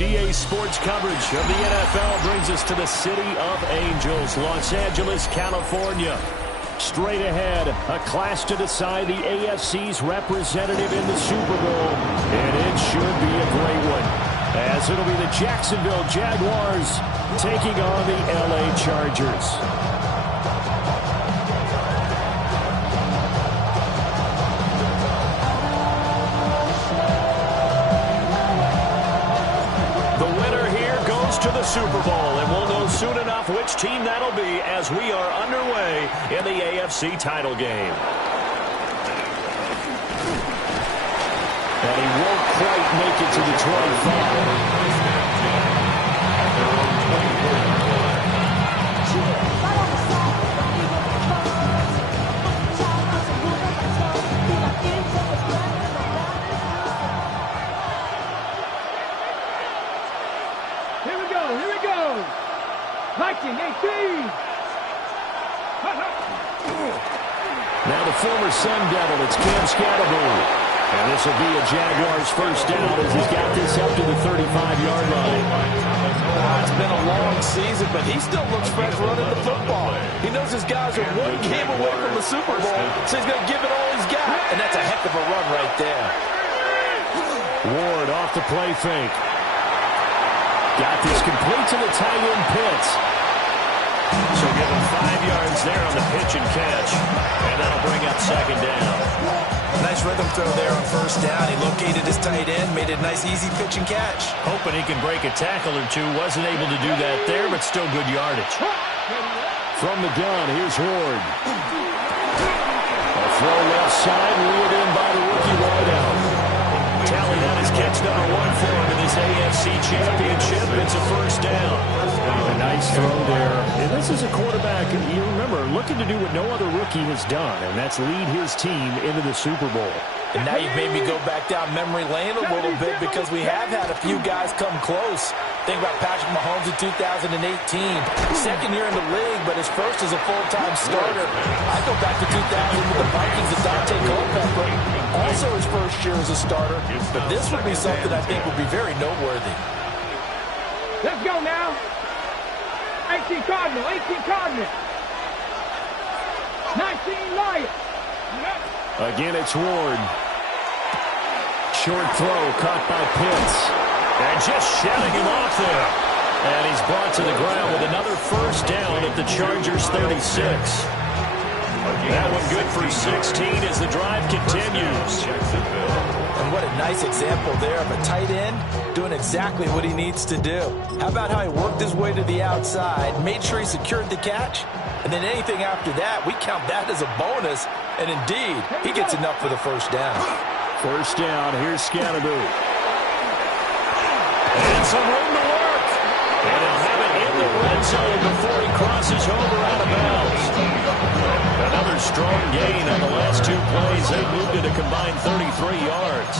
EA Sports coverage of the NFL brings us to the City of Angels, Los Angeles, California. Straight ahead, a clash to decide the AFC's representative in the Super Bowl. And it should be a great one, as it'll be the Jacksonville Jaguars taking on the LA Chargers. To the Super Bowl, and we'll know soon enough which team that'll be as we are underway in the AFC title game. And he won't quite make it to the 25. Now the former Sun Devil, it's Cam Scatterbury. And this will be a Jaguars first down as he's got this up to the 35-yard line. It's been a long season, but he still looks fresh running the football. He knows his guys are one game away from the Super Bowl, so he's going to give it all he's got. And that's a heck of a run right there. Ward off the play fake. Got this complete to the tight end Pitts. So give him 5 yards there on the pitch and catch. And that'll bring up second down. Nice rhythm throw there on first down. He located his tight end, made it a nice easy pitch and catch. Hoping he can break a tackle or two. Wasn't able to do that there, but still good yardage. From the gun, here's Ward. A throw left side, reeled in by the rookie wideout. Tally that is catch number 1 for him in this AFC Championship. It's a first down. A nice throw there. And this is a quarterback, you remember, looking to do what no other rookie has done, and that's lead his team into the Super Bowl. And now you've made me go back down memory lane a little bit because we have had a few guys come close. Think about Patrick Mahomes in 2018. Second year in the league, but his first as a full-time starter. I go back to 2000 with the Vikings and Dante Culpepper. Also his first year as a starter. But this would be something I think would be very noteworthy. Let's go now. 18 Cardinal, 18 Cardinal. 19 Lion. Again, it's Ward. Short throw caught by Pitts. And just shouting him off there. And he's brought to the ground with another first down at the Chargers 36. That one good for 16 as the drive continues. And what a nice example there of a tight end doing exactly what he needs to do. How about how he worked his way to the outside, made sure he secured the catch, and then anything after that, we count that as a bonus. And indeed, he gets enough for the first down. First down, here's Scatterbury. And some room to work. And he'll have it in the red zone before he crosses over out of bounds. Another strong gain on the last 2 plays. They moved it a combined 33 yards.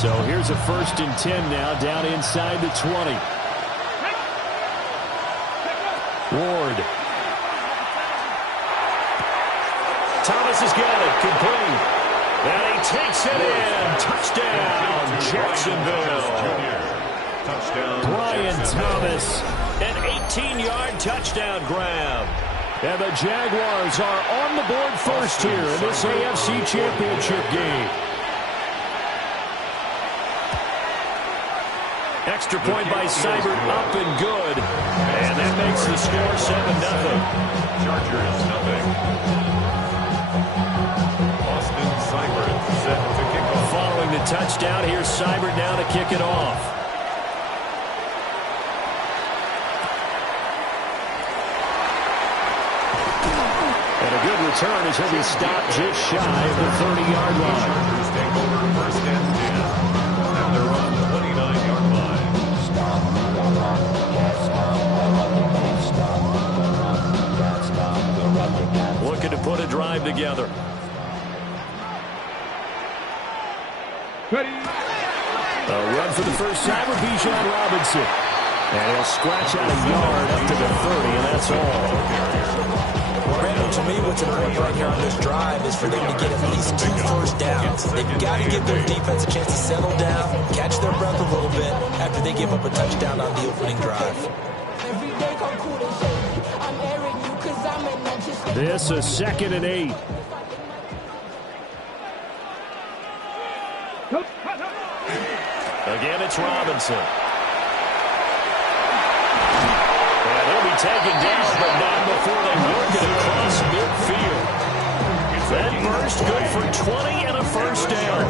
So here's a 1st and 10 now down inside the 20. Ward. Thomas has got it. Complete. And he takes it in. Touchdown, Jacksonville. Brian Thomas, an 18-yard touchdown grab. And the Jaguars are on the board first here in this AFC Championship game. Extra point by Seibert, up and good. And that makes the score 7-0. Chargers, nothing. Austin Seibert set to kick off. Following the touchdown, here's Seibert now to kick it off. And a good return as he'll be stopped just shy of the 30-yard line. Chargers take over 1st and 10. And they're on the 29-yard line. Looking to put a drive together. A run for the first time with Bijan Robinson. And he'll scratch out a yard up to the 30, and that's all. Brandon, to me, what's important right here on this drive is for them to get at least 2 first downs. They've got to give their defense a chance to settle down, catch their breath a little bit after they give up a touchdown on the opening drive. This is 2nd and 8. Again, it's Robinson. And he'll be taken down, but not before they work it across midfield. That burst good for 20 and a first down.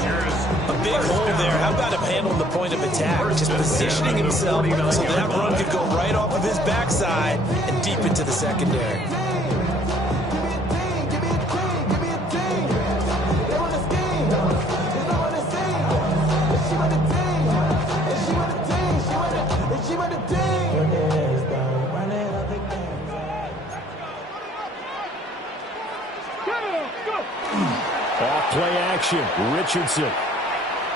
A big hole there. How about him handling the point of attack? Just positioning himself so that run could go right off of his backside and deep into the secondary. Play action. Richardson.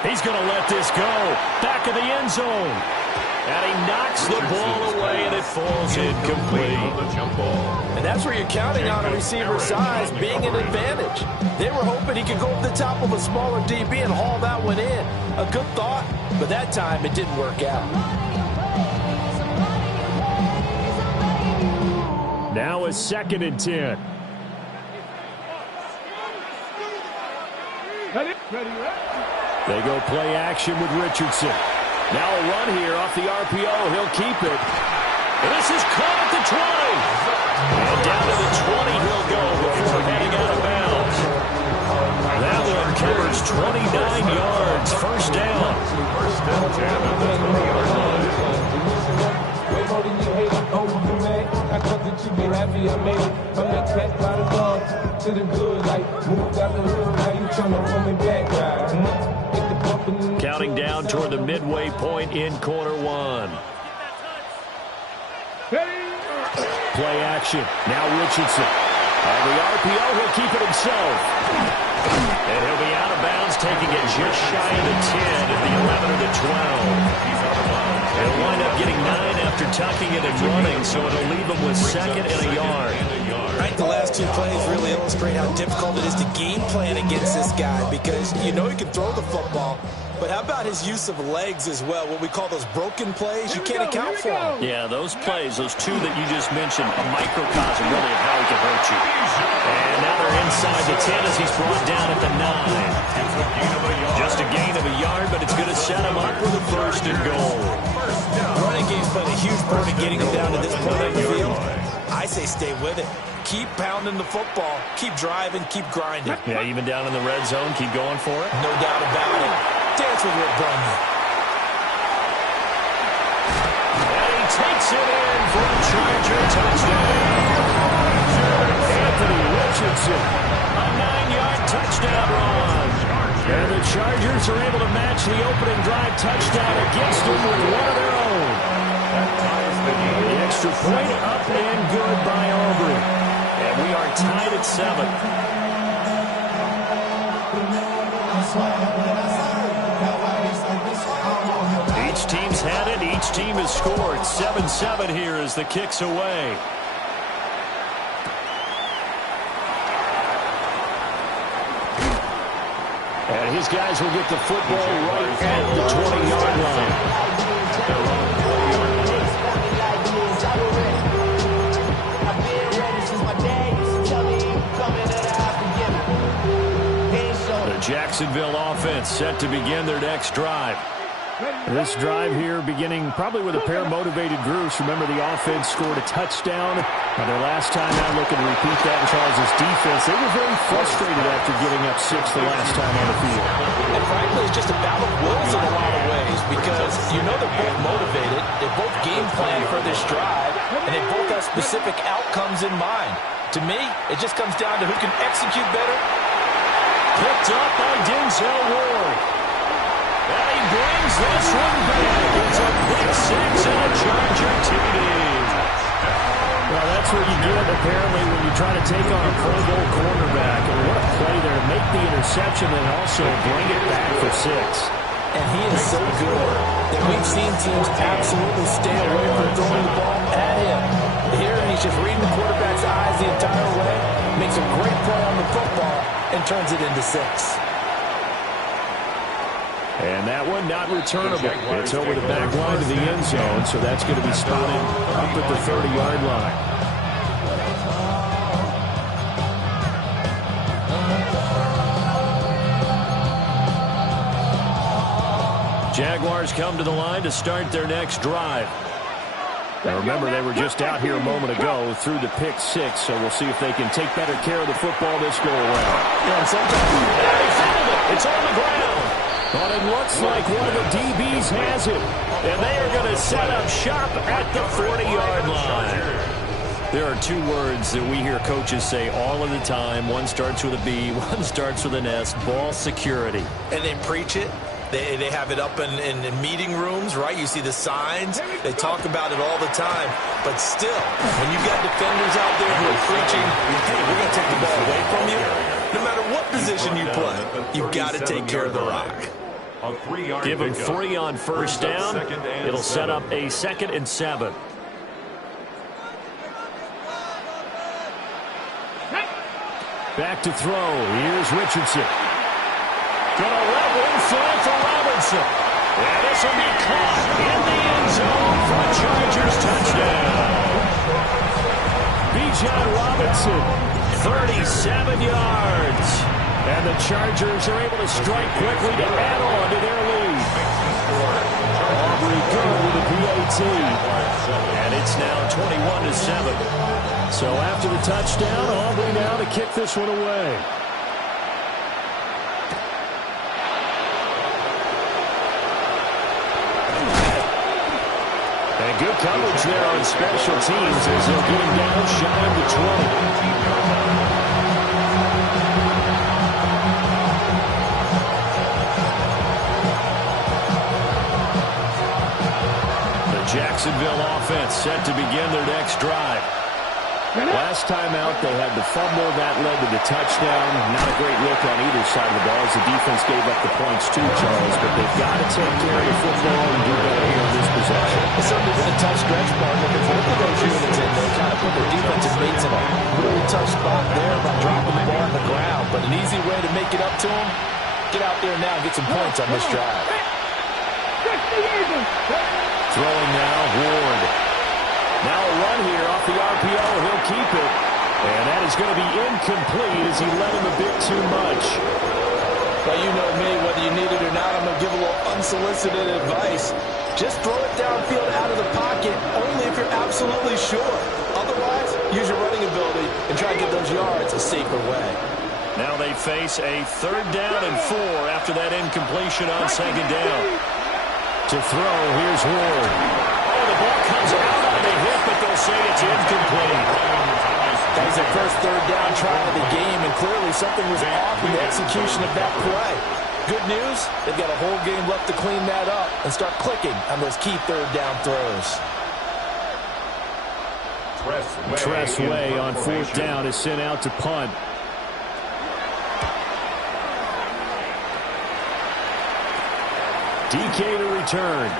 He's going to let this go. Back of the end zone. And he knocks the ball away, and it falls incomplete. And that's where you're counting on a receiver's size being an advantage. They were hoping he could go over the top of a smaller DB and haul that one in. A good thought, but that time it didn't work out. Now it's 2nd and 10. They go play action with Richardson. Now a run here off the RPO. He'll keep it. And this is caught at the 20. And down to the 20 he'll go before heading out of bounds. That one covers 29 yards. First down. Counting down toward the midway point in quarter 1. Play action. Now Richardson. On the RPO, he'll keep it himself. And he'll be out of bounds, taking it just shy of the 10 at the 11 or the 12. He'll wind up getting 9 after tucking it and running, so it'll leave him with 2nd and a yard. I think the last 2 plays really illustrate how difficult it is to game plan against this guy, because you know he can throw the football, but how about his use of legs as well? What we call those broken plays, you can't account for them. Yeah, those plays, those 2 that you just mentioned, a microcosm really of how he can hurt you. And now they're inside the 10 as he's brought down at the 9. Just a gain of a yard, but it's going to set him up with a 1st and goal. Running game's played a huge part in getting him down to this point on the field. I say stay with it. Keep pounding the football. Keep driving. Keep grinding. Yeah, even down in the red zone, keep going for it. No doubt about it. Dance with Rick Brundy. And he takes it in for a Charger touchdown. Anthony Richardson, a 9-yard touchdown run. And the Chargers are able to match the opening drive touchdown against them with one of their own. The extra point up and good by Aubrey. And we are tied at 7. Each team's had it. Each team has scored. 7-7 here as the kick's away. And his guys will get the football right at the 20-yard line. The Jacksonville offense set to begin their next drive. This drive here beginning probably with a pair of motivated groups. Remember, the offense scored a touchdown. Their last time out, looking to repeat that in Charles' defense. They were very frustrated after giving up 6 the last time on the field. And frankly, it's just a battle of wills in a lot of ways, because you know they're both motivated. They both game plan for this drive, and they both have specific outcomes in mind. To me, it just comes down to who can execute better. Picked up by Denzel Ward. And he brings this one back. It's a pick 6 and a Charger TD. Well, that's what you get, apparently, when you try to take on a Pro Bowl quarterback. And what a play there to make the interception and also bring it back for 6. And he is so good that we've seen teams absolutely stay away from throwing the ball at him. here, and he's just reading the quarterback's eyes the entire way, makes a great play on the football, and turns it into 6. And that one not returnable. It's over the back line to the end zone, so that's going to be spotted up at the 30-yard line. Jaguars come to the line to start their next drive. Now remember, they were just out here a moment ago through the pick 6, so we'll see if they can take better care of the football this go-around. Yeah, sometimes they fouled it. It's on the ground. But it looks like one of the DBs has it. And they are going to set up shop at the 40-yard line. There are 2 words that we hear coaches say all of the time. One starts with a B, one starts with an S, ball security. And they preach it. They have it up in meeting rooms, right? You see the signs. They talk about it all the time. But still, when you've got defenders out there who are preaching, hey, we're going to take the ball away from you, no matter what position you play, you've got to take care of the rock. Give them 3 on first down. It'll set up a 2nd and 7. Back to throw. Here's Richardson. Gonna let one fly for Robinson. And this will be caught in the end zone for a Chargers touchdown. Bijan Robinson, 37 yards. And the Chargers are able to strike quickly to add on to their lead. Aubrey good with a PAT. And it's now 21-7. So after the touchdown, Aubrey now to kick this one away. And good coverage there on special teams as they'll get him down shy of the 20. Jacksonville offense set to begin their next drive. Last time out, they had the fumble. That led to the touchdown. Not a great look on either side of the ball as the defense gave up the points too, Charles. But they've got to take care of the football and do better here in this possession. It's certainly been a tough stretch, partner, because both of those units in there kind of put their defensive mates in a really tough spot there by dropping the ball on the ground. But an easy way to make it up to them, get out there now and get some points on this drive. Throwing now, Ward. Now a run here off the RPO. He'll keep it. And that is going to be incomplete as he led him a bit too much. Well, you know me, whether you need it or not, I'm going to give a little unsolicited advice. Just throw it downfield out of the pocket, only if you're absolutely sure. Otherwise, use your running ability and try to get those yards a safer way. Now they face a 3rd down and 4 after that incompletion on 2nd down. To throw, here's Ward. Oh, the ball comes out on the hip, but they'll say it's incomplete. That was their first 3rd down try of the game, and clearly something was off in the execution of that play. Good news, they've got a whole game left to clean that up and start clicking on those key 3rd down throws. Tressway on 4th down is sent out to punt. DK to return.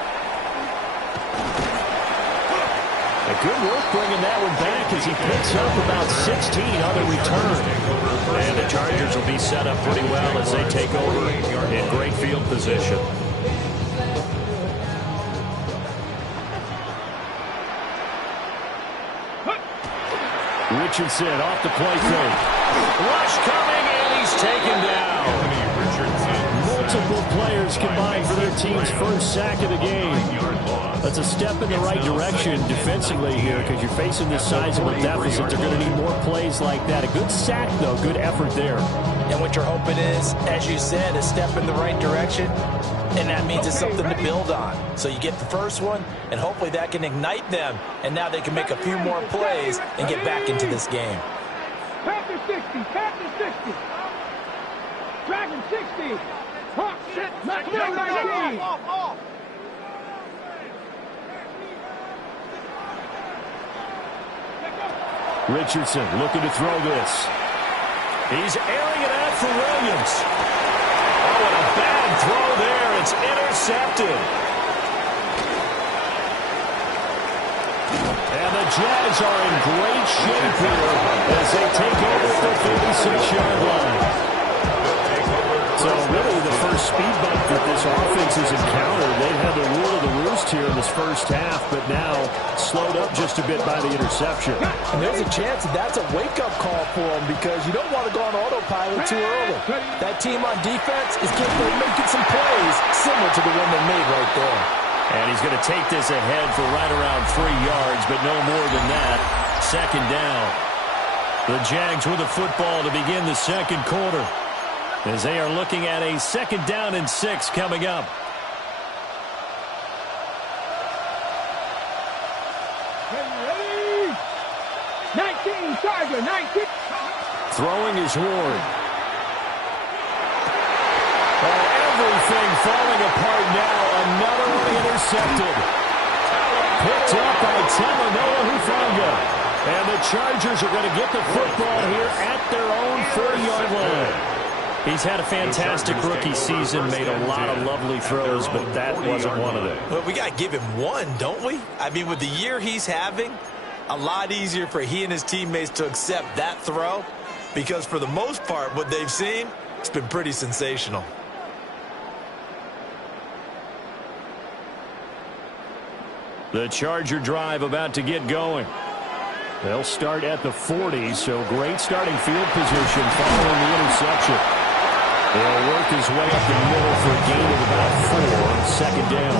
A good work bringing that one back as he picks up about 16 on the return. And the Chargers will be set up pretty well as they take over in great field position. Richardson off the play fake. Rush coming, and he's taken down. Multiple players combined for their team's first sack of the game. That's a step in the right direction defensively here because you're facing this sizable deficit. They're going to need more plays like that. A good sack, though. Good effort there. And what you're hoping is, as you said, a step in the right direction, and that means it's something to build on. So you get the first one, and hopefully that can ignite them, and now they can make a few more plays and get back into this game. Panther 60, Panther 60. Dragon 60. Hawk, set, knock, 19. Richardson looking to throw this. He's airing it out for Williams. Oh, and a bad throw there. It's intercepted. And the Jags are in great shape here as they take over at the 36-yard line. So really the first speed bump that this offense has encountered. They've had the rule of the roost here in this first half, but now slowed up just a bit by the interception. And there's a chance that that's a wake-up call for them because you don't want to go on autopilot too early. That team on defense is capable of making some plays similar to the one they made right there. And he's going to take this ahead for right around 3 yards, but no more than that. Second down. The Jags with the football to begin the second quarter, as they are looking at a 2nd down and 6 coming up. Ready? 19, Charger, 19. Throwing is Ward. Everything falling apart now. Another one intercepted. Picked up by Talanoa Hufanga. And the Chargers are going to get the football here at their own 40-yard line. He's had a fantastic rookie season, made a lot of lovely throws, but that wasn't one of them. Well, we got to give him one, don't we? I mean, with the year he's having, a lot easier for he and his teammates to accept that throw because for the most part, what they've seen, it's been pretty sensational. The Charger drive about to get going. They'll start at the 40, so great starting field position following the interception. They'll work his way up the middle for a gain of about 4 on 2nd down.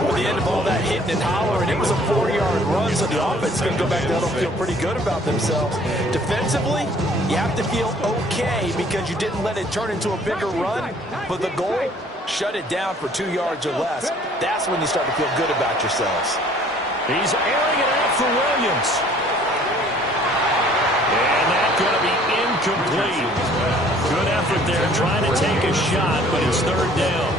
At the end of all that hitting and hollering, it was a 4-yard run, so the offense is going to go back down and feel pretty good about themselves. Defensively, you have to feel okay because you didn't let it turn into a bigger run, but the goal, shut it down for 2 yards or less. That's when you start to feel good about yourselves. He's airing it out for Williams. And that's going to be incomplete. Good effort there trying to take a shot, but it's 3rd down.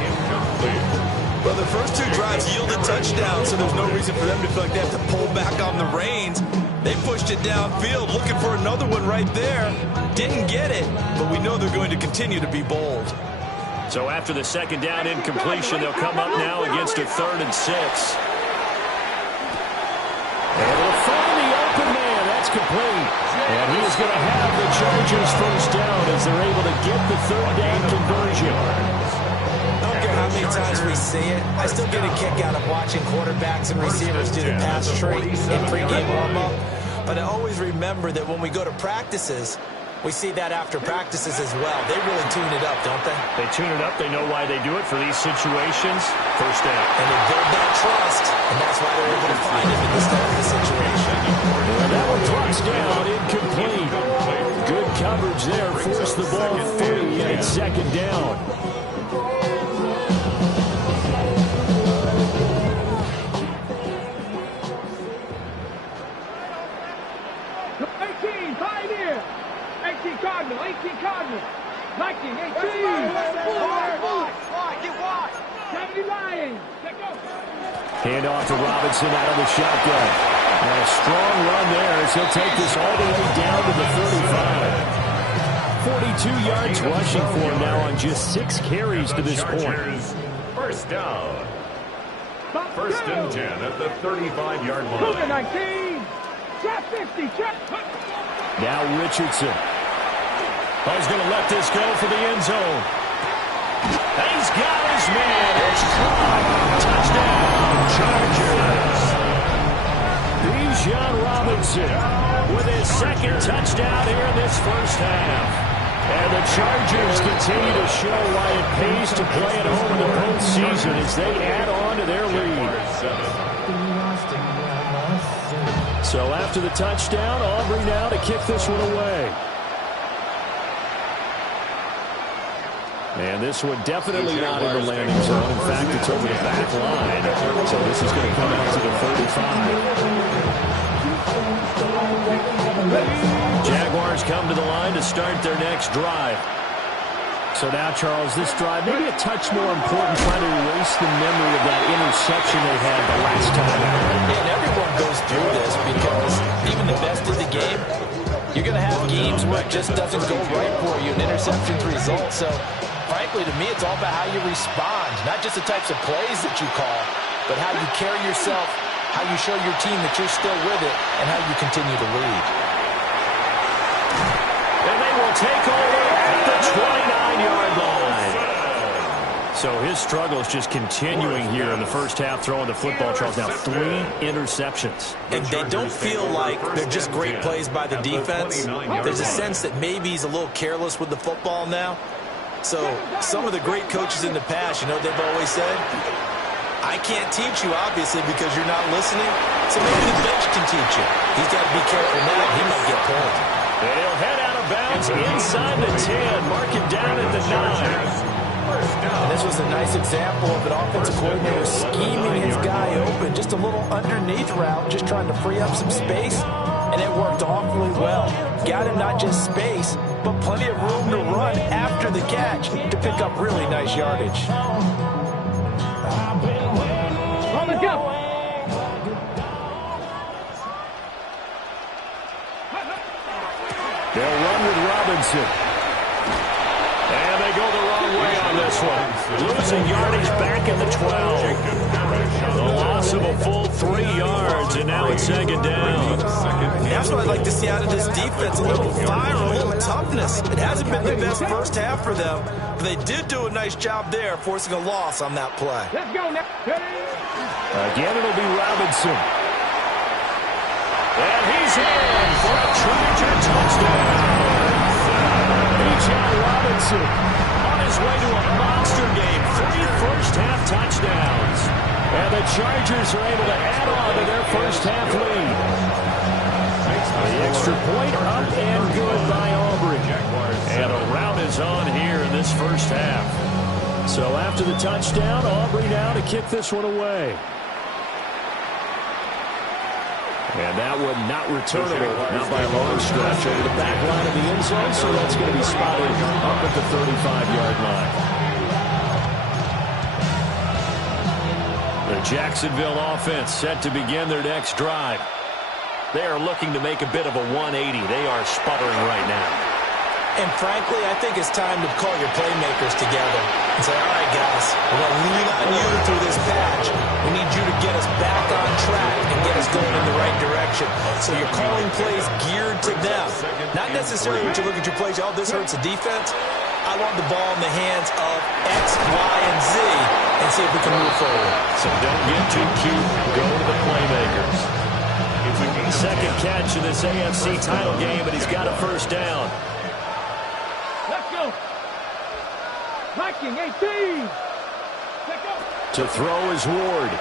Well, the first 2 drives yielded touchdowns, so there's no reason for them to feel like they have to pull back on the reins. They pushed it downfield, looking for another one right there. Didn't get it, but we know they're going to continue to be bold. So after the 2nd down incompletion, they'll come up now against a 3rd and 6. And they'll find the open man. That's complete. And he is going to have the Chargers first down as they're able to get the 3rd down conversion. I don't care how many times we see it. I still get a kick out of watching quarterbacks and receivers do the pass tree in pregame warm-up. But I always remember that when we go to practices, we see that after practices as well. They really tune it up, don't they? They tune it up. They know why they do it for these situations. First down. And they build that trust, and that's why they're able to find him in this type of situation. And that one drops down, incomplete. Good coverage there. Forced the ball free at 2nd down. Cardinal, 18 Cardinal. 19, 18. Get wide. 70 Lions. Let go. Hand off to Robinson out of the shotgun. And a strong run there as he'll take this all the way down to the 35. 42 yards rushing for him now on just 6 carries to this point. First down. 1st and 10 at the 35-yard line. 19. Trap 50. Trap. Now Richardson. He's going to let this go for the end zone. He's got his man. It's caught. Touchdown, Chargers. Bijan Robinson with his 2nd touchdown here in this first half. And the Chargers continue to show why it pays to play at home in the postseason as they add on to their lead. So after the touchdown, Aubrey now to kick this one away. And this one definitely not in the landing zone. In fact, it's over the back line. So this is going to come out to the 35. Jaguars come to the line to start their next drive. So now, Charles, this drive maybe a touch more important, trying to erase the memory of that interception they had the last time out. And everyone goes through this because even the best of the game, you're going to have games where it just doesn't go right for you. An interception's result. So frankly, to me, it's all about how you respond, not just the types of plays that you call, but how you carry yourself how you show your team that you're still with it, and how you continue to lead. And they will take over at the 29-yard line. So his struggle is just continuing here in the first half, throwing the football. Charles, now 3 interceptions. And they don't feel like they're just great plays by the defense. There's a sense that maybe he's a little careless with the football now. So some of the great coaches in the past, you know, they've always said, I can't teach you, obviously, because you're not listening. So maybe the bench can teach you. He's got to be careful now. He might get pulled. And he'll head out of bounds inside the 10. Mark him down at the 9. And this was a nice example of an offensive coordinator scheming his guy open. Just a little underneath route, just trying to free up some space. And it worked awfully well. Got him not just space, but plenty of room to run after the catch to pick up really nice yardage. On the go. They'll run with Robinson. And they go the wrong way on this one. Losing yardage back at the 12. The loss of a full 3 yards, and now it's second down. That's what I'd like to see out of this defense. A little fire, a little toughness. It hasn't been the best first half for them, but they did do a nice job there, forcing a loss on that play. Let's go now. Again, it'll be Robinson. And he's in for a Charger touchdown. Robinson on his way to a monster game. 3 first-half touchdowns. And the Chargers are able to add on to their first-half lead. The extra point up and good by Aubrey. And a rout is on here in this first half. So after the touchdown, Aubrey now to kick this one away. And that one not returnable, not by a long stretch, over the back line of the end zone, so that's going to be spotted up at the 35-yard line. The Jacksonville offense set to begin their next drive. They are looking to make a bit of a 180. They are sputtering right now. And frankly, I think it's time to call your playmakers together and say, all right, guys, we're going to lean on you through this patch. We need you to get us back on track and get us going in the right direction. So you're calling plays geared to them. Not necessarily when you look at your plays, oh, this hurts the defense. I want the ball in the hands of X, Y, and Z and see if we can move forward. So don't get too cute. Go to the playmakers. Second catch in this AFC title game, and he's got a first down. Let's go. Viking 18. Let's go. To throw is Ward.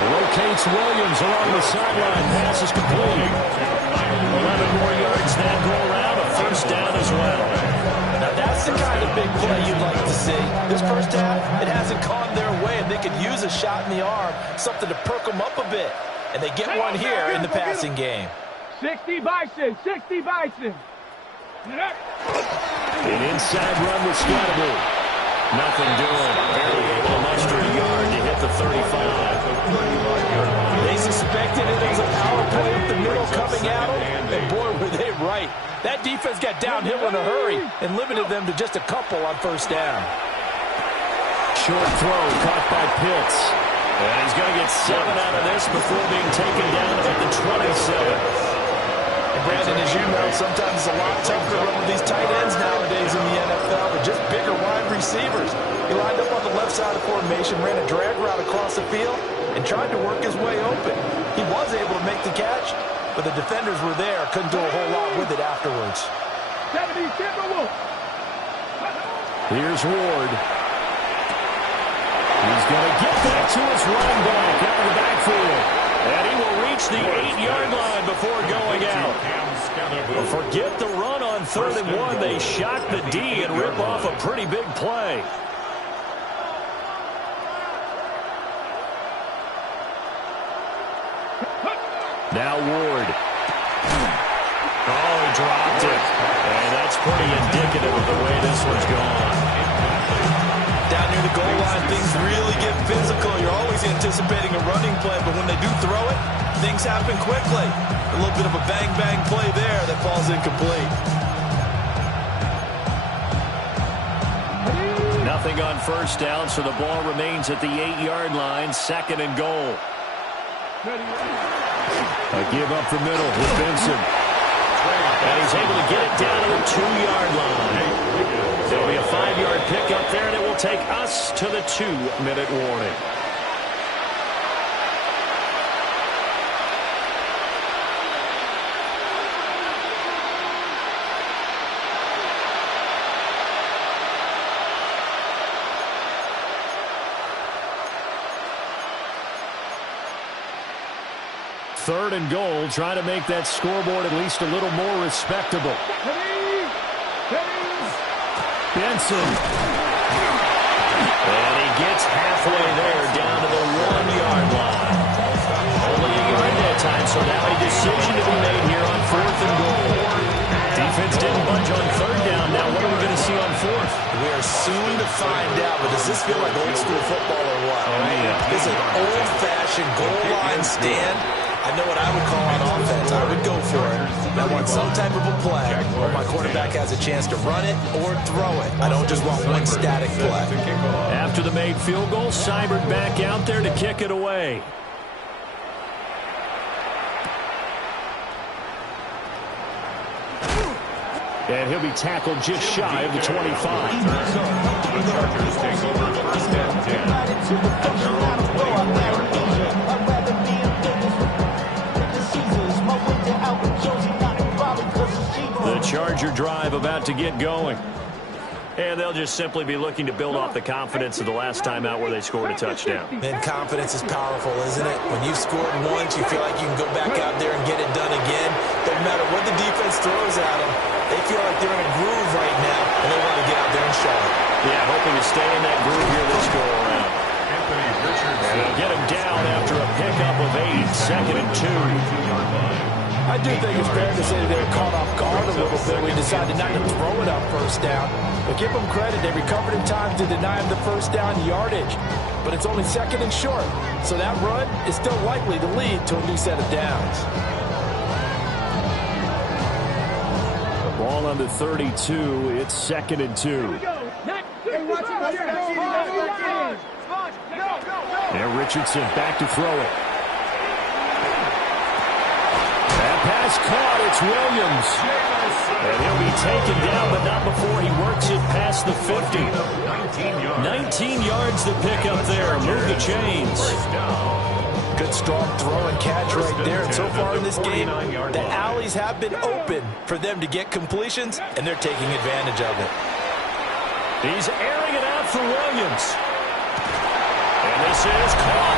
Locates Williams along the sideline. Pass is complete. 11 more yards that go around. A first down as well. Now that's the kind of big play you'd like to see. This first half, it hasn't gone their way, and they could use a shot in the arm, something to perk them up a bit. And they get one here in the passing game. 60 Bison. 60 Bison. An inside run with Scottaboo. Nothing doing. Barely able to muster a yard to hit the 35. They suspected it was a power play up the middle coming at them, and boy, were they right. That defense got downhill in a hurry and limited them to just a couple on first down. Short throw caught by Pitts. And he's going to get 7 out of this before being taken down at the 27. And Brandon, as you know, sometimes it's a lot tougher to run with these tight ends nowadays in the NFL, but just bigger wide receivers. He lined up on the left side of formation, ran a drag route across the field, and tried to work his way open. He was able to make the catch, but the defenders were there, couldn't do a whole lot with it afterwards. Here's Ward. He's going to get back to his running back out of the backfield. And he will reach the 8-yard line before going out. Forget the run on 3rd and 1. They shock the D and rip off a pretty big play. Now Ward. Oh, he dropped it. And that's pretty indicative of the way this one's gone. Down near the goal line, things really get physical. You're always anticipating a running play, but when they do throw it, things happen quickly. A little bit of a bang-bang play there that falls incomplete. Nothing on first down, so the ball remains at the 8-yard line, 2nd and goal. A give up the middle with Benson. And he's able to get it down to the 2-yard line. There'll be a 5-yard pickup there, and it will take us to the 2-minute warning. Third and goal, trying to make that scoreboard at least a little more respectable. Benson. And he gets halfway there, down to the 1-yard line. Only a yard that time, so now a decision to be made here on 4th and goal. Defense didn't budge on 3rd down. Now what are we going to see on 4th? We are soon to find out, but does this feel like old school football or what? Oh, yeah. This is an old-fashioned goal line stand. I know what I would call on offense. I would go for it. I want some type of a play where my quarterback has a chance to run it or throw it. I don't just want one static play. After the made field goal, Seibert back out there to kick it away. And he'll be tackled just shy of the 25. The Chargers take over 1st and 10 at their own 20-yard line. The Charger drive about to get going. And they'll just simply be looking to build off the confidence of the last time out where they scored a touchdown. And confidence is powerful, isn't it? When you've scored once, you feel like you can go back out there and get it done again. Doesn't matter what the defense throws at them. They feel like they're in a groove right now, and they want to get out there and show it. Yeah, hoping to stay in that groove here this go-around. And they'll get him down after a pickup of 8, 2nd and 2. I do think it's fair to say they were caught off guard a little bit. We decided not to throw it on 1st down. But give them credit. They recovered in time to deny him the 1st down yardage. But it's only 2nd and short. So that run is still likely to lead to a new set of downs. Ball on the 32. It's 2nd and 2. There, Richardson back to throw it. That pass caught. It's Williams. And he'll be taken down, but not before he works it past the 50. 19 yards to pick up there. Move the chains. Good strong throw and catch right there. And so far in this game, the alleys have been open for them to get completions, and they're taking advantage of it. He's airing it out for Williams. And this is caught.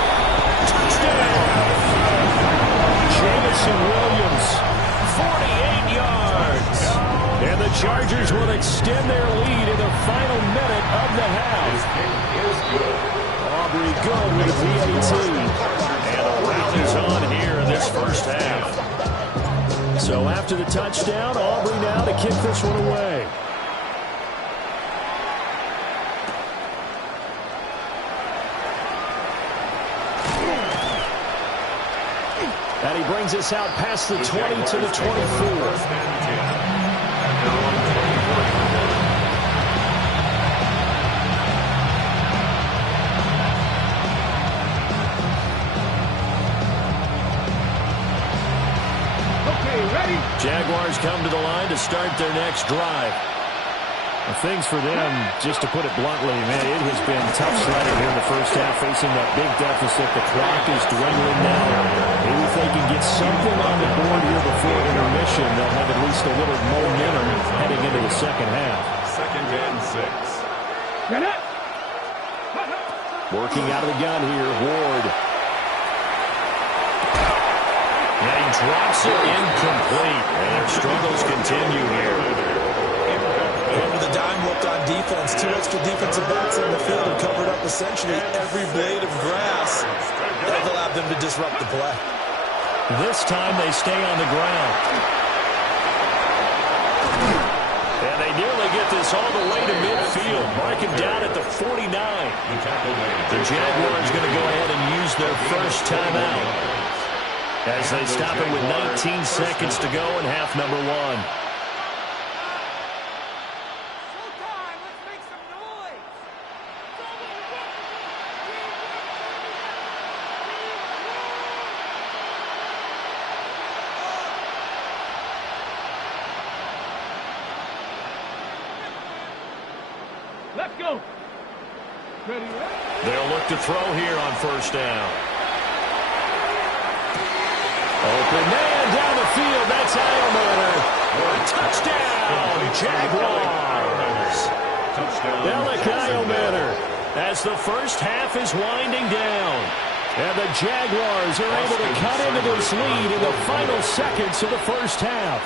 Touchdown. Jamison Williams, 48 yards. And the Chargers will extend their lead in the final minute of the half. Aubrey good with the PAT. And the round is on here in this first half. So after the touchdown, Aubrey now to kick this one away. And he brings us out past the 20 to the 24. Jaguars come to the line to start their next drive. Well, things for them, just to put it bluntly, man, it has been tough sledding here in the first half, facing that big deficit. The clock is dwindling now. Maybe if they can get something on the board here before intermission, they'll have at least a little momentum heading into the second half. 2nd and 6. Working out of the gun here, Ward. And he drops it incomplete. And their struggles continue here. And with a dime looked on defense, 2 extra defensive backs on the field and covered up essentially every blade of grass that allowed them to disrupt the play. This time they stay on the ground. And they nearly get this all the way to midfield. Mark him down at the 49. The Jaguars going to go ahead and use their first timeout as they stop it with 19 seconds to go in half number 1. go. Ready? They'll look to throw here on first down. Open man down the field. That's Eilmanner. Touchdown, Jaguars. Alec Eilmanner as the first half is winding down. And the Jaguars are able to cut into this lead in the final seconds of the first half.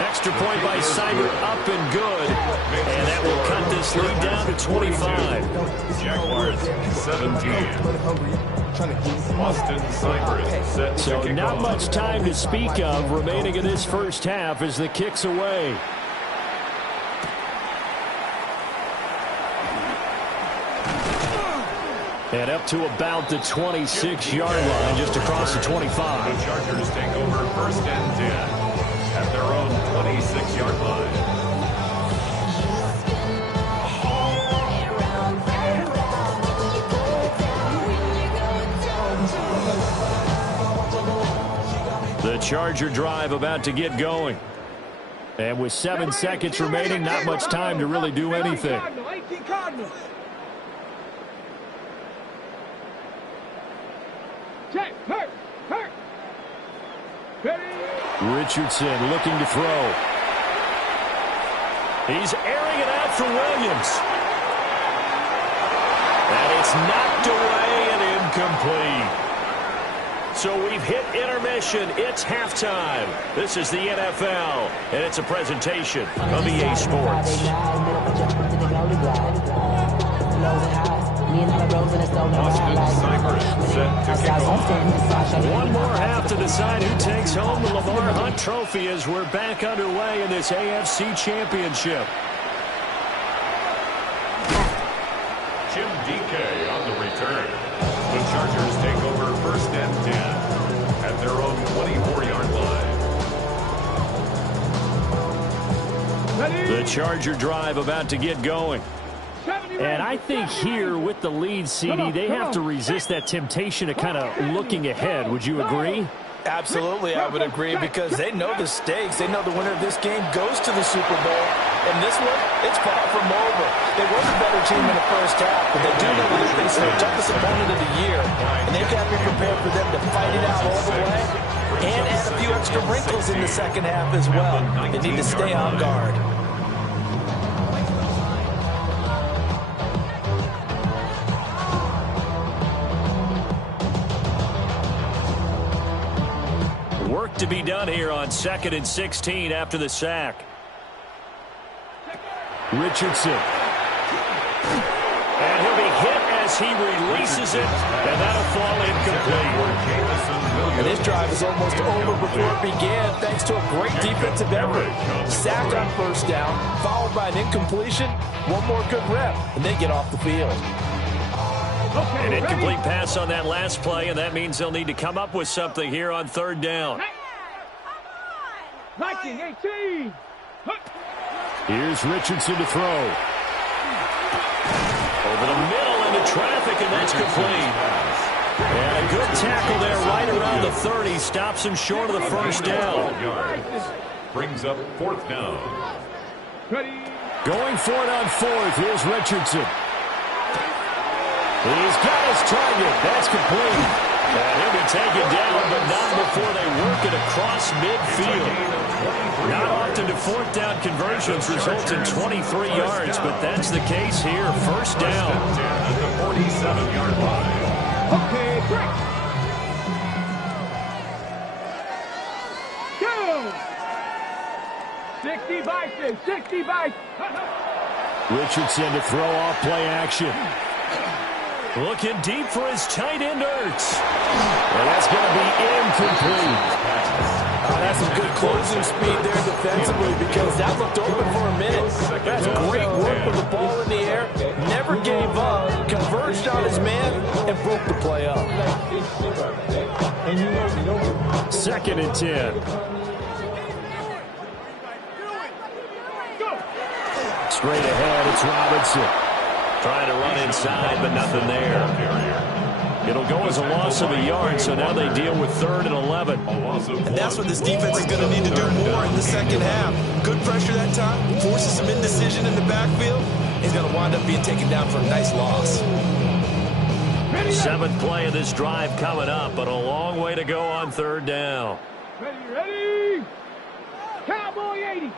Extra point by Seibert, up and good. And that will cut this lead down to 25. Jaguars 17. Austin Seibert set So to kick not off. much time to speak of remaining in this first half as the kick's away. And up to about the 26-yard line, just across the 25. The Chargers take over first and 10 at their own 26-yard line. The Charger drive about to get going. And with 7 seconds remaining, not much time to really do anything. 18 Cardinals. Check. Hurt. Ready. Richardson looking to throw. He's airing it out for Williams. And it's knocked away and incomplete. So we've hit intermission. It's halftime. This is the NFL, and it's a presentation of EA Sports. Austin Seibert set to kick off. One more half to decide who takes home the Lamar Hunt Trophy as we're back underway in this AFC Championship. Jim DK on the return. The Chargers take over first and 10 at their own 24-yard line. The Charger drive about to get going. And I think here with the lead, CD, they have to resist that temptation of kind of looking ahead. Would you agree? Absolutely, I would agree, because they know the stakes. They know the winner of this game goes to the Super Bowl. And this one, it's far from over. They were the better team in the first half, but they do know that they're facing their toughest opponent of the year. And they've got to be prepared for them to fight it out all the way and add a few extra wrinkles in the second half as well. They need to stay on guard. Work to be done here on 2nd and 16 after the sack. Richardson. And he'll be hit as he releases it, and that'll fall incomplete. And this drive is almost over before it began, thanks to a great defensive effort. Sack on first down, followed by an incompletion. One more good rep, and they get off the field. An incomplete pass on that last play, and that means they'll need to come up with something here on 3rd down. 19-18. Here's Richardson to throw. Over the middle into traffic, and that's complete. And a good tackle there right around the 30. Stops him short of the first down. Brings up 4th down. Going for it on 4th. Here's Richardson. He's got his target. That's complete. And he'll be taken down, but not before they work it across midfield. Not often do 4th down conversions result in 23 yards, but that's the case here. First down. At the 47-yard line. Okay, break. Go. 60 Bison. 60 Bison. Richardson to throw off play action. Looking deep for his tight end, Ertz. And that's going to be incomplete. That's some good closing speed there defensively, because that looked open for a minute. That's great work with the ball in the air. Never gave up, converged on his man, and broke the play up. 2nd and 10. Straight ahead, it's Robinson. Trying to run inside, but nothing there. It'll go as a loss of a yard, so now they deal with 3rd and 11. And that's what this defense is going to need to do more in the second half. Good pressure that time, forces some indecision in the backfield. He's going to wind up being taken down for a nice loss. 7th play of this drive coming up, but a long way to go on 3rd down. Ready. Cowboy 80.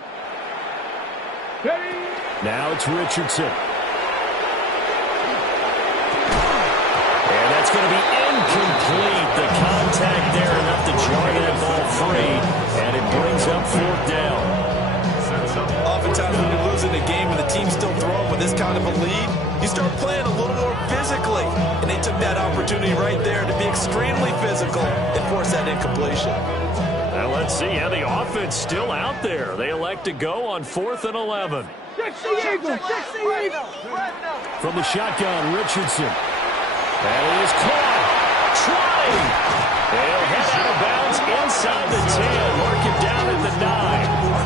Ready. Now it's Richardson. And that's going to be incomplete. The contact there enough to jar that ball free, and it brings up 4th down. Oftentimes when you're losing a game and the team's still throwing with this kind of a lead, you start playing a little more physically. And they took that opportunity right there to be extremely physical and force that incompletion. Now let's see how the offense still out there. They elect to go on 4th and 11. 60 Eagles. 60 Eagles. From the shotgun, Richardson. And he is caught. Trying. They'll head out of bounds inside the 10. Mark it down at the 9.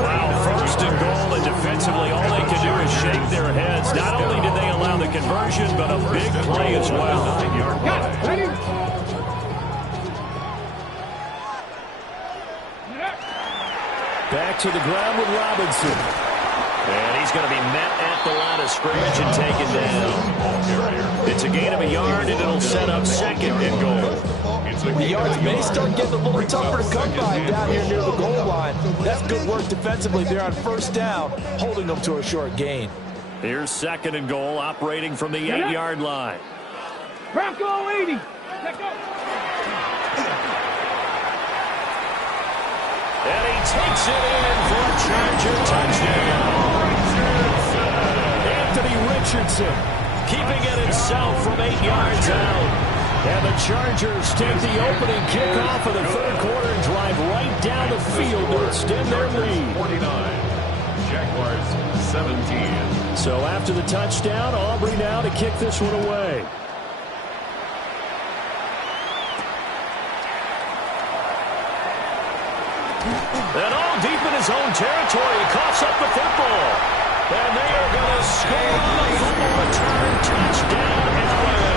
Wow, 1st and goal, and defensively all they can do is shake their heads. Not only did they allow the conversion, but a big play as well. Ready. Back to the ground with Robinson. And he's going to be met at the line of scrimmage and taken down. It's a gain of a yard, and it'll set up 2nd and goal. The yards may start getting a little tougher to come by down here near the goal line. That's good work defensively there on 1st down, holding them to a short gain. Here's 2nd and goal, operating from the 8-yard line. Bronco 80. Let's go. And he takes it in for a Charger touchdown. Anthony Richardson keeping it himself from 8 yards out. And the Chargers take the opening kickoff of the 3rd quarter and drive right down the field to extend their lead. 49. Jaguars 17. So after the touchdown, Aubrey now to kick this one away. And all deep in his own territory, he coughs up the football. And they are going to score on the fumble return. Touchdown, LA.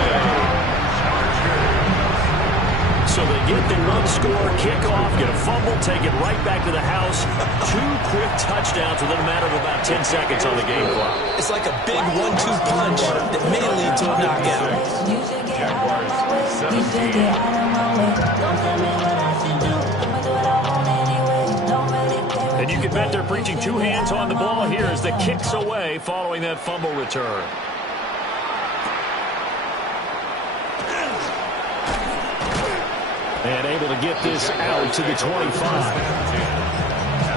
So they get the 1-score kickoff, get a fumble, take it right back to the house. 2 quick touchdowns within a matter of about 10 seconds on the game clock. It's like a big 1-2 punch that may lead to a knockout. Jaguars 17. And you can bet they're preaching 2 hands on the ball here as the kicks away following that fumble return. And able to get this out to the 25. At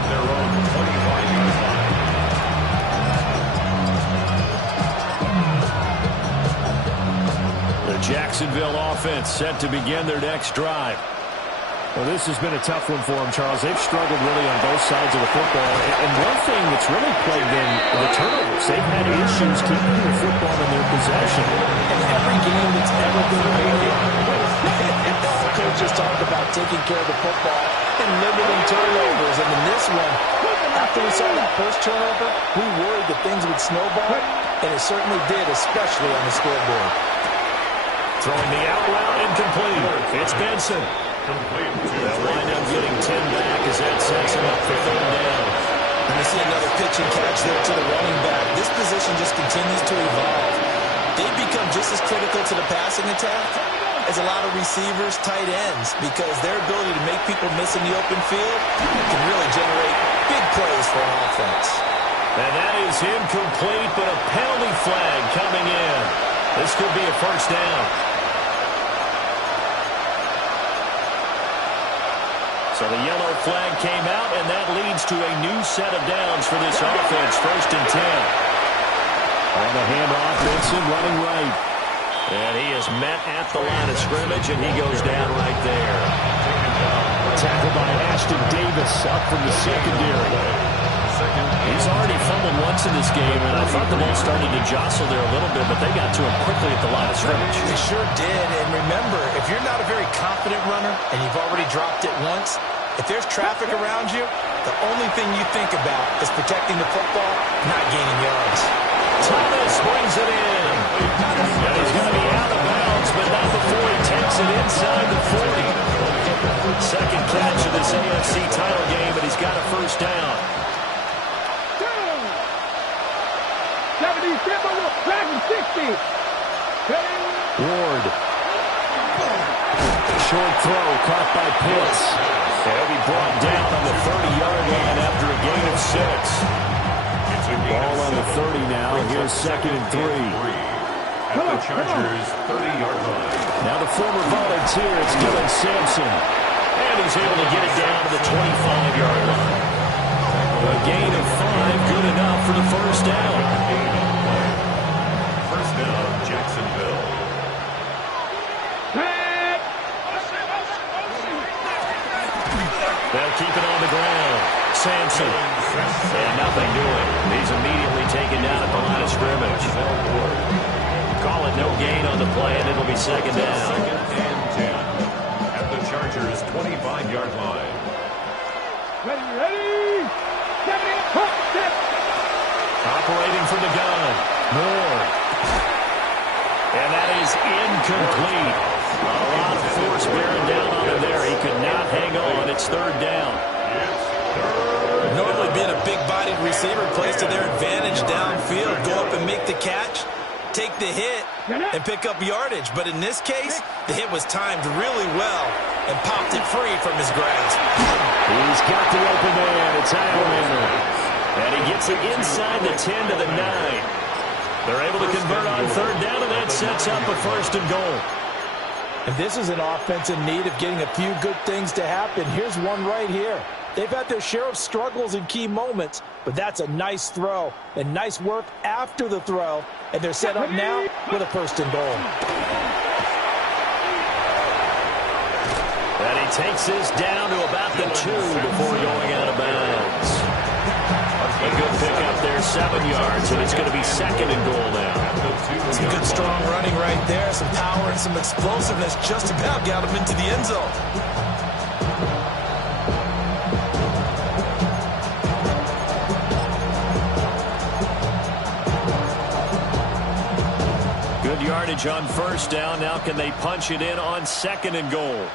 their own 25-yard line. The Jacksonville offense set to begin their next drive. Well, this has been a tough one for them, Charles. They've struggled really on both sides of the football. And one thing that's really plagued them, the turnovers. They've had issues keeping the football in their possession. In every game that's ever been played, all coaches talk about taking care of the football and limiting turnovers. And in this one, after we saw that first turnover, we worried that things would snowball, and it certainly did, especially on the scoreboard. Throwing the out route incomplete. It's Benson. They'll wind up getting 10 back as that sets him up for 3rd down. And we see another pitch and catch there to the running back. This position just continues to evolve. They become just as critical to the passing attack as a lot of receivers, tight ends, because their ability to make people miss in the open field can really generate big plays for an offense. And that is incomplete, but a penalty flag coming in. This could be a 1st down. So the yellow flag came out, and that leads to a new set of downs for this offense. 1st and 10. On the handoff, Benson running right. And he is met at the line of scrimmage, and he goes down right there. Tackled by Ashton Davis up from the secondary. He's already fumbled once in this game, and I thought the ball started to jostle there a little bit, but they got to him quickly at the line of scrimmage. They sure did, and remember, if you're not a very confident runner and you've already dropped it once, if there's traffic around you, the only thing you think about is protecting the football, not gaining yards. Thomas brings it in. And he's going to be out of bounds, but not 60. Ward. Short throw caught by Pitts. He'll be brought down on the 30-yard line after a gain of 6. Ball on the 30 now. Here's 2nd and 3. At the Chargers' 30-yard line. Now the former volunteer, it's Dylan Sampson. And he's able to get it down to the 25-yard line. A gain of 5, good enough for the first down. First down, Jacksonville. They'll keep it on the ground. Sampson. And nothing doing. He's immediately taken down at the line of scrimmage. Call it no gain on the play, and it'll be 2nd down. 2nd and 10. At the Chargers' 25-yard line. Ready. Operating from the gun. Moore. And that is incomplete. A lot of force bearing down on him there. He could not hang on. It's 3rd down. Normally being a big-bodied receiver plays to their advantage downfield. Go up and make the catch, take the hit, and pick up yardage. But in this case, the hit was timed really well and popped it free from his grasp. He's got the open man. It's Allen. And he gets it inside the 10 to the 9. They're able to convert on 3rd down, and that sets up a 1st and goal. And this is an offense in need of getting a few good things to happen. Here's one right here. They've had their share of struggles in key moments, but that's a nice throw and nice work after the throw. And they're set up now with a 1st and goal. And he takes this down to about the 2 before going out of bounds. A good pickup there, 7 yards, and it's going to be 2nd and goal now. Some good strong running right there, some power and some explosiveness just about got him into the end zone. Good yardage on 1st down. Now can they punch it in on 2nd and goal?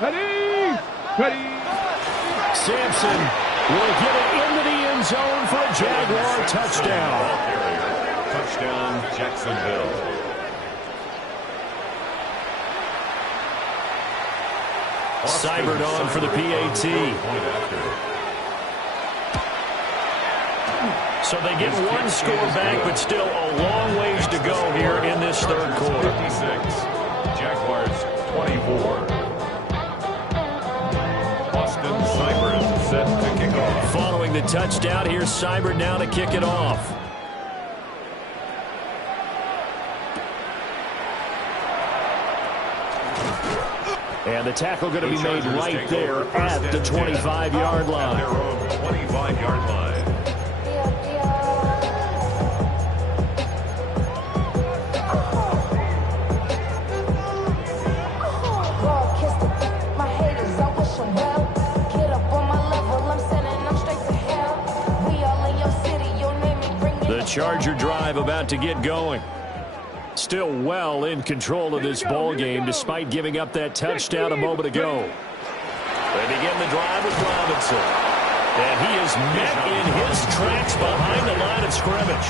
Ready. Sampson will get it into the end zone for a Jaguar touchdown. Touchdown, Jacksonville. Seibert on for the PAT. So they get one score back, but still a long ways to go here in this 3rd quarter. 56, Jaguars 24. Austin Seibert set to kick off. Following the touchdown, here's Seibert now to kick it off. And the tackle going to be made right there at the 25-yard line. At their own 25-yard line. The Charger drive about to get going. Still well in control of this ball game despite giving up that touchdown a moment ago. They begin the drive with Robinson. And he is met in his tracks behind the line of scrimmage.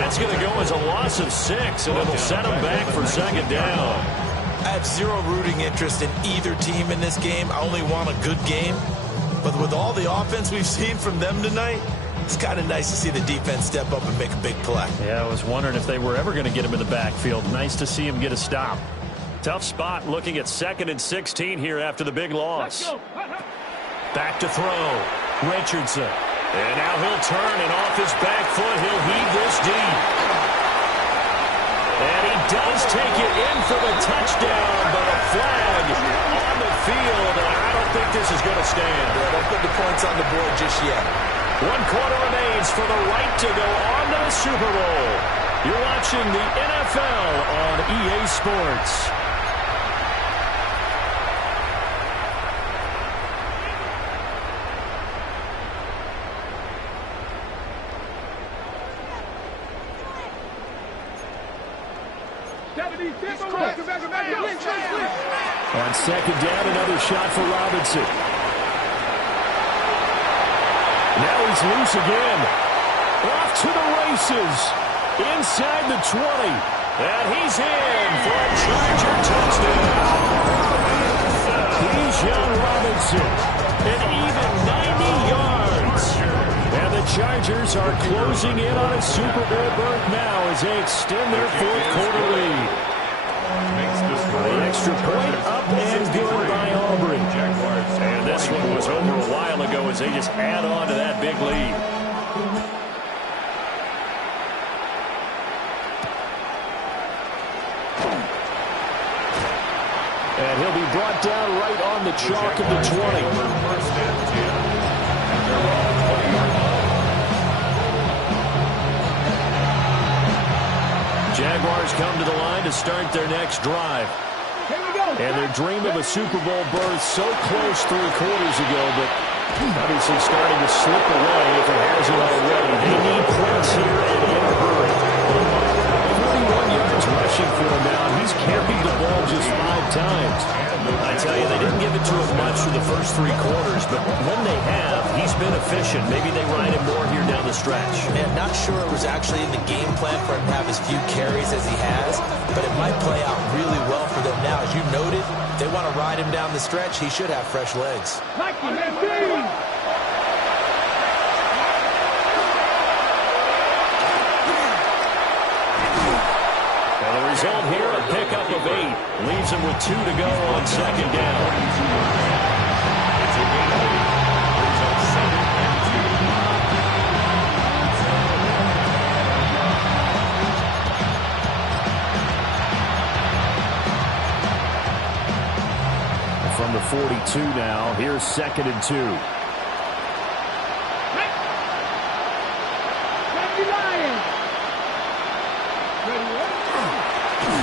That's going to go as a loss of 6, and it'll set him back for 2nd down. I have zero rooting interest in either team in this game. I only want a good game. But with all the offense we've seen from them tonight, it's kind of nice to see the defense step up and make a big play. Yeah, I was wondering if they were ever going to get him in the backfield. Nice to see him get a stop. Tough spot looking at 2nd and 16 here after the big loss. Back to throw. Richardson. And now he'll turn, and off his back foot, he'll heave this deep. And he does take it in for the touchdown, but a flag on the field, and I don't think this is going to stand. Don't put the points on the board just yet. 1 quarter remains for the right to go on to the Super Bowl. You're watching the NFL on EA Sports. On 2nd down, another shot for Robinson. Now he's loose again. Off to the races. inside the 20. And he's in for a Charger touchdown. Bijan Robinson, an even 90 yards. And the Chargers are closing in on a Super Bowl berth now as they extend their fourth quarter lead. The extra point up and good by Aubrey. And this one was over a while ago as they just add on to that big lead. And he'll be brought down right on the chalk of the 20. Jaguars come to the line to start their next drive. And their dream of a Super Bowl berth so close 3 quarters ago, but obviously starting to slip away if it hasn't already. They need points here and in a hurry. 41 yards rushing for him now. He's carried the ball just 5 times. I tell you, they didn't give it to him much for the first 3 quarters, but when they have, he's been efficient. Maybe they ride him more here down the stretch. And not sure it was actually in the game plan for him to have as few carries as he has, but it might play out really well for them now. As you noted, if they want to ride him down the stretch, he should have fresh legs. The result here, a pickup of 8. Leaves him with 2 to go on second down. From the 42 now, here's 2nd and 2.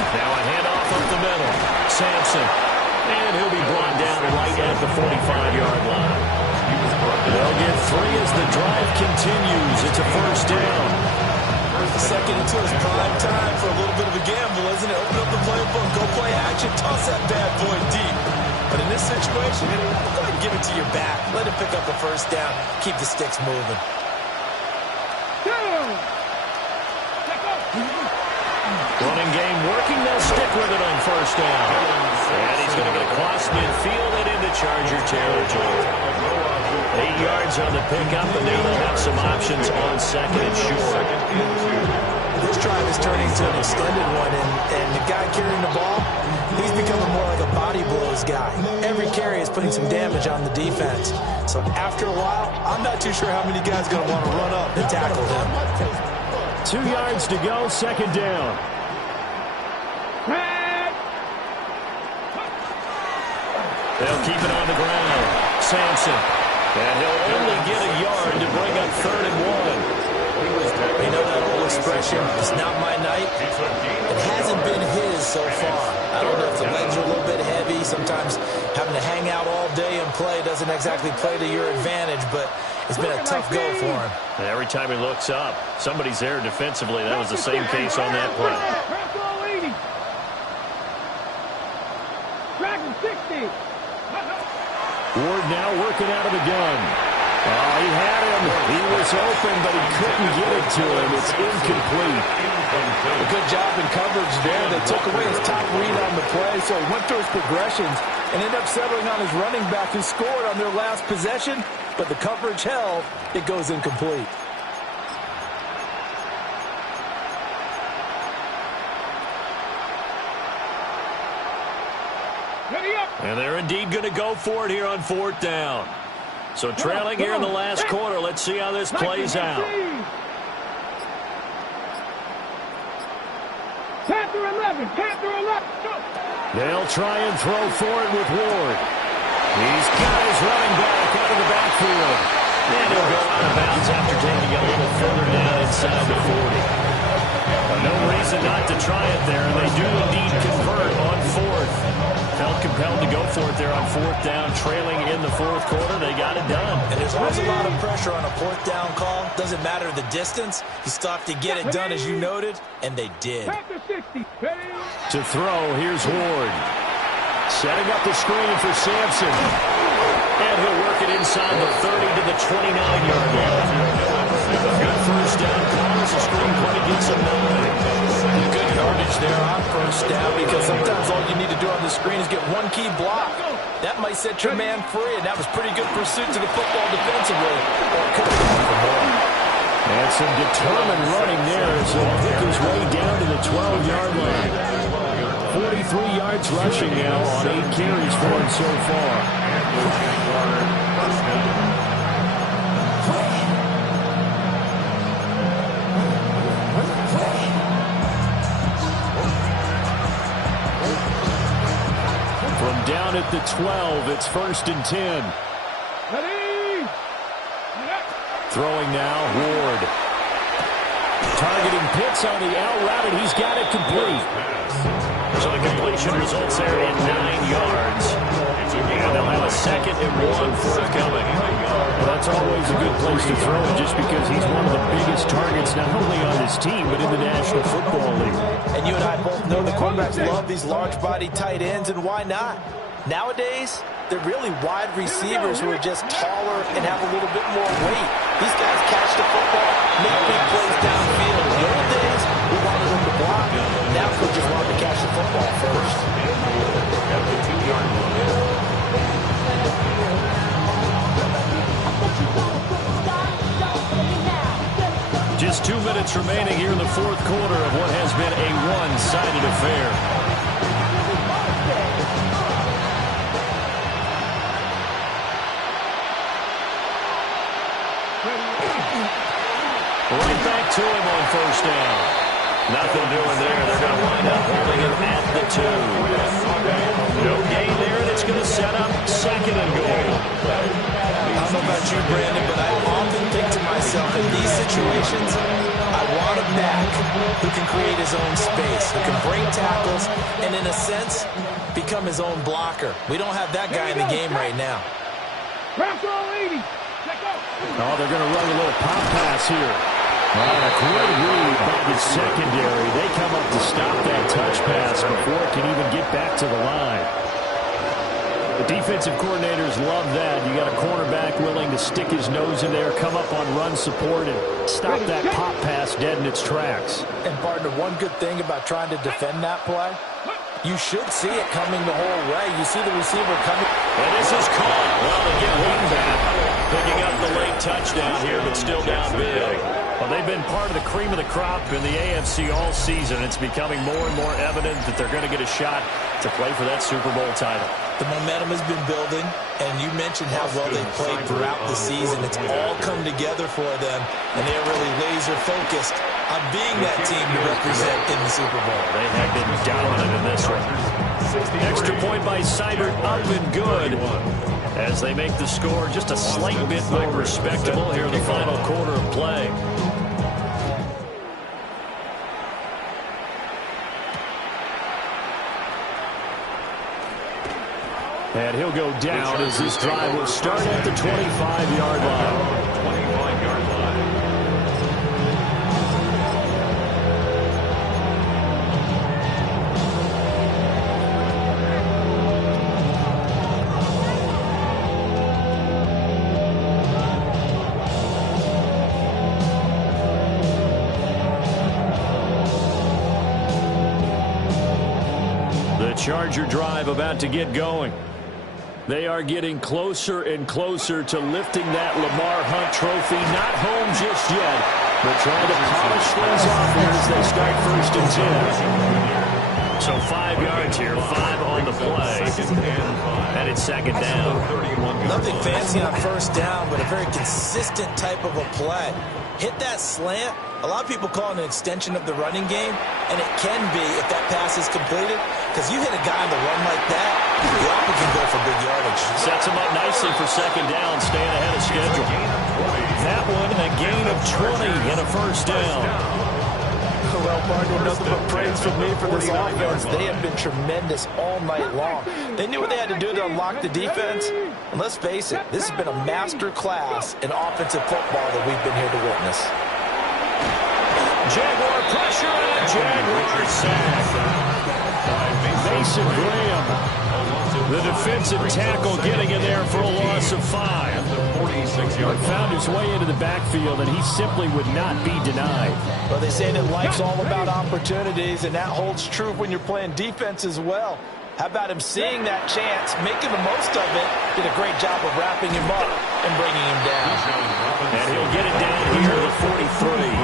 Now a handoff up the middle. Sampson. And he'll be brought down right at the 45-yard line. They'll get 3 as the drive continues. It's a first down. 2nd and 2 is prime time for a little bit of a gamble, isn't it? Open up the playbook, go play action, toss that bad boy deep. But in this situation, go ahead and give it to your back. Let him pick up a first down. Keep the sticks moving. Running game working. They'll stick with it on first down. And he's going to get across midfield and into Charger territory. 8 yards on the pickup, and now they'll have some options on 2nd and short. This drive is turning into an extended one, and the guy carrying the ball, he's becoming more like a body blows guy. Every carry is putting some damage on the defense. So after a while, I'm not too sure how many guys are going to want to run up and tackle him. 2 yards to go, 2nd down. They'll keep it on the ground. Sampson. And he'll only get a yard to bring up 3rd and 1. You know that old expression, it's not my night? It hasn't been his so far. I don't know if the legs are a little bit heavy. Sometimes having to hang out all day and play doesn't exactly play to your advantage, but it's been a tough go for him. And every time he looks up, somebody's there defensively. That was the same case on that play. Dragon 60. Ward now working out of the gun. Oh, he had him. He was open, but he couldn't get it to him. It's incomplete. A good job in coverage there. They took away his top read on the play, so he went through his progressions and ended up settling on his running back who scored on their last possession, but the coverage held. It goes incomplete. And they're indeed going to go for it here on 4th down. So trailing here in the last quarter. Let's see how this plays out. Panther 11. Panther 11. Go. They'll try and throw for it with Ward. He's got his running back out of the backfield. And he'll go out of bounds after taking a little further down inside the 40. No reason not to try it there. And they do indeed convert on 4th. Felt compelled to go for it there on 4th down, trailing in the 4th quarter. They got it done. And there's always a lot of pressure on a 4th down call. Doesn't matter the distance. You still have to get it done, as you noted, and they did. To throw, here's Ward. Setting up the screen for Sampson. And he'll work it inside the 30 to the 29-yard line. Good first down. Calls a screen play, gets a 9. Good yardage there on first down because sometimes all you need to do on the screen is get one key block. That might set your man free, and that was pretty good pursuit to the football defensively. Or it could have been for more. And some determined running there as he'll pick his way down to the 12-yard line. 43 yards rushing now on 8 carries for him so far. From down at the 12, it's 1st and 10. Throwing now, Ward. Targeting Pitts on the out route, and he's got it complete. So the completion results there in 9 yards. And they'll have a 2nd and 1 forthcoming. Well, that's always a good place to throw it just because he's one of the biggest targets not only on his team but in the National Football League. And you and I both know the quarterbacks love these large-body tight ends, and why not? Nowadays, they're really wide receivers who are just taller and have a little bit more weight. These guys catch the football, make big plays downfield. In the old days, we wanted them to block. Now we just wanted to catch the football first. At the 2-yard line. Just 2 minutes remaining here in the 4th quarter of what has been a one-sided affair. Right back to him on 1st down. Nothing doing there. They're going to wind up holding him at the 2. No gain there, and it's going to set up 2nd and goal. I don't know about you, Brandon, but I often think to myself, in these situations, I want a back who can create his own space, who can break tackles, and in a sense, become his own blocker. We don't have that guy in the game right now. Oh, they're going to run a little pop pass here. A great read by the secondary. They come up to stop that touch pass before it can even get back to the line. The defensive coordinators love that. You got a cornerback willing to stick his nose in there, come up on run support, and stop that pop pass dead in its tracks. And, partner, one good thing about trying to defend that play, you should see it coming the whole way. You see the receiver coming. And this is caught. Well, they get Wheaton back, picking up the late touchdown here, but still down big. Well, they've been part of the cream of the crop in the AFC all season. It's becoming more and more evident that they're going to get a shot to play for that Super Bowl title. The momentum has been building, and you mentioned how well they played throughout the season. It's all come together for them, and they're really laser-focused on being that team to represent in the Super Bowl. They have been dominant in this one. Extra point by Seibert, up and good, as they make the score just a slight bit more respectable here in the final quarter of play. And he'll go down as this drive will start at the 25-yard line. 25-yard line. The Charger drive about to get going. They are getting closer and closer to lifting that Lamar Hunt trophy. Not home just yet, but trying to polish things off here as they start 1st and 10. So 5 yards here, 5 on the play, and it's 2nd down. Nothing fancy on 1st down, but a very consistent type of a play. Hit that slant. A lot of people call it an extension of the running game, and it can be if that pass is completed, because you hit a guy on the run like that, the offer can go for big yardage. Sets him up nicely for 2nd down, staying ahead of schedule. That one, a gain of 20 and a 1st down. Well, partner, nothing but praise from me for this offense. They have been tremendous all night long. They knew what they had to do to unlock the defense. And let's face it, this has been a master class in offensive football that we've been here to witness. Jaguar pressure and a Jaguar sack. Mason Mason Graham, the defensive tackle, getting in there for a loss of 5. 46-yard Found his way into the backfield, and he simply would not be denied. Well, they say that life's all about opportunities, and that holds true when you're playing defense as well. How about him seeing that chance, making the most of it, did a great job of wrapping him up and bringing him down. And he'll get it down here to the 43.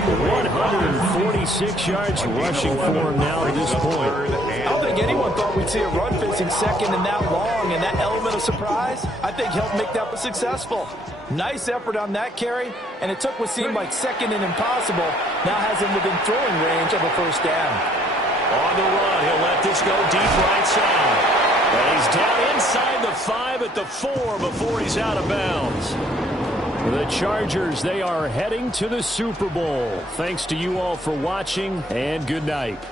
146 yards rushing for him now at this point. I don't think anyone thought we'd see a run facing second and that long, and that element of surprise, I think, helped make that successful. Nice effort on that carry, and it took what seemed like second and impossible, now has him within throwing range of a first down. On the run, he'll let this go deep right side. And he's down inside the 5 at the 4 before he's out of bounds. The Chargers, they are heading to the Super Bowl. Thanks to you all for watching, and good night.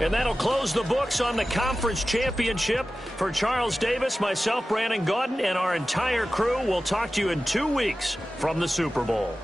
And that'll close the books on the conference championship. For Charles Davis, myself, Brandon Gaudin, and our entire crew, we'll talk to you in 2 weeks from the Super Bowl.